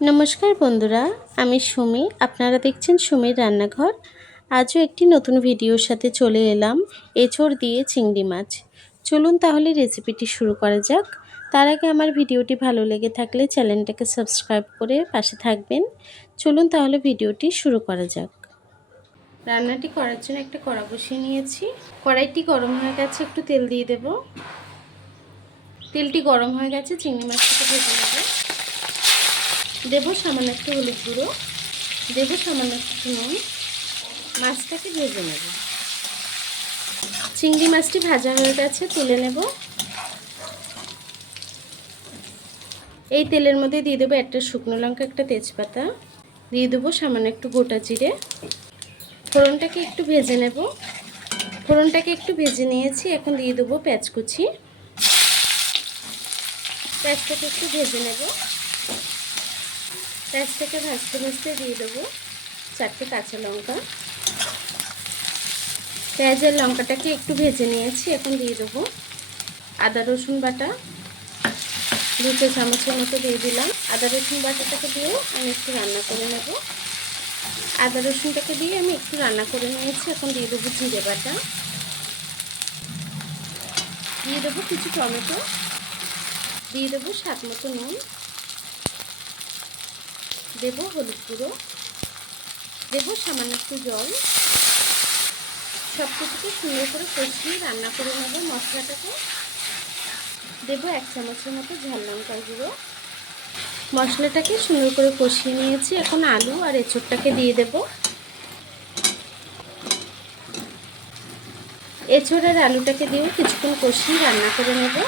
নমস্কার বন্ধুরা, আমি সুমি। আপনারা দেখছেন সুমির রান্নাঘর। আজও একটি নতুন ভিডিওর সাথে চলে এলাম, এঁচোড় দিয়ে চিংড়ি মাছ। চলুন তাহলে রেসিপিটি শুরু করা যাক। তার আগে আমার ভিডিওটি ভালো লেগে থাকলে চ্যানেলটাকে সাবস্ক্রাইব করে পাশে থাকবেন। চলুন তাহলে ভিডিওটি শুরু করা যাক। রান্নাটি করার জন্য একটা কড়া বসিয়ে নিয়েছি। কড়াইটি গরম হয়ে গেছে, একটু তেল দিয়ে দেব। তেলটি গরম হয়ে গেছে, চিংড়ি মাছটাকে ভেজে নেব। দেবো সামান্য একটু হলুদ গুঁড়ো, দেবো সামান্য একটু নুন। মাছটাকে ভেজে নেব। চিংড়ি মাছটি ভাজা হয়ে গেছে, তুলে নেব। এই তেলের মধ্যে দিয়ে দেবো একটা শুকনো লঙ্কা, একটা তেজপাতা, দিয়ে দেবো সামান্য একটু গোটা জিরে। ফোড়নটাকে একটু ভেজে নেব। ফোড়নটাকে একটু ভেজে নিয়েছি, এখন দিয়ে দেবো পেঁয়াজ কুচি। পেঁয়াজটাকে একটু ভেজে নেব। পেঁয়াজটাকে ভাজতে ভাজতে দিয়ে দেবো 4টে কাঁচা লঙ্কা। পেঁয়াজের লঙ্কাটাকে একটু ভেজে নিয়েছি, এখন দিয়ে দেবো আদা রসুন বাটা 2 চামচের মতো দিয়ে দিলাম। আদা রসুন বাটাটাকে দিয়েও আমি একটু রান্না করে নেব। আদা রসুনটাকে দিয়ে আমি একটু রান্না করে নিয়েছি, এখন দিয়ে দেবো জিরে বাটা, দিয়ে দেবো কিছু টমেটো, দিয়ে দেবো স্বাদ মতো নুন, দেবো হলুদ গুঁড়ো, দেবো সামান্য একটু জল। সব কিছুকে সুন্দর করে কষিয়ে রান্না করে নেব মশলাটাকে। দেবো 1 চামচের মতো ঝাল লঙ্কার গুঁড়ো। মশলাটাকে সুন্দর করে কষিয়ে নিয়েছি, এখন আলু আর এঁচোড়টাকে দিয়ে দেব। এঁচোড় আর আলুটাকে দিয়েও কিছুক্ষণ কষিয়ে রান্না করে নেব।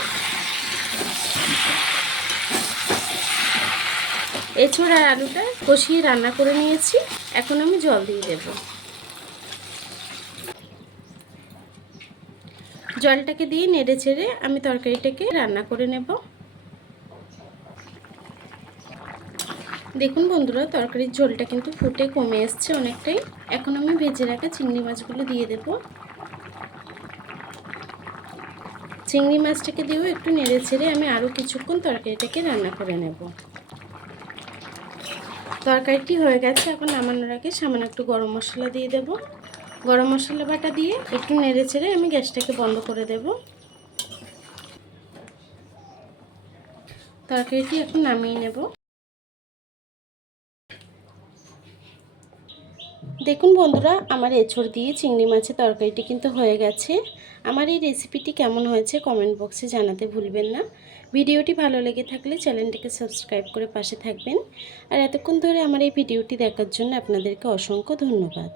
এঁচোড় আর আলুটা কষিয়ে রান্না করে নিয়েছি, এখন আমি জল দিয়ে দেব। জলটাকে দিয়ে নেড়ে চেড়ে আমি তরকারিটাকে রান্না করে নেব। দেখুন বন্ধুরা, তরকারির ঝোলটা কিন্তু ফুটে কমে এসছে অনেকটাই। এখন আমি ভেজে রাখা চিংড়ি মাছগুলো দিয়ে দেব। চিংড়ি মাছটাকে দিয়েও একটু নেড়ে চেড়ে আমি আরও কিছুক্ষণ তরকারিটাকে রান্না করে নেব। তরকারিটি হয়ে গেছে, এখন নামানোর আগে সামান্য একটু গরম মশলা দিয়ে দেব। গরম মশলা বাটা দিয়ে একটু নেড়ে চেড়ে আমি গ্যাসটাকে বন্ধ করে দেব। তরকারিটি এখন নামিয়ে নেব। দেখুন বন্ধুরা, আমার এঁচোড় দিয়ে চিংড়ি মাছের তরকারিটি কিন্তু হয়ে গেছে। আমার এই রেসিপিটি কেমন হয়েছে কমেন্ট বক্সে জানাতে ভুলবেন না। ভিডিওটি ভালো লেগে থাকলে চ্যানেলটিকে সাবস্ক্রাইব করে পাশে থাকবেন। আর এতক্ষণ ধরে আমার এই ভিডিওটি দেখার জন্য আপনাদেরকে অসংখ্য ধন্যবাদ।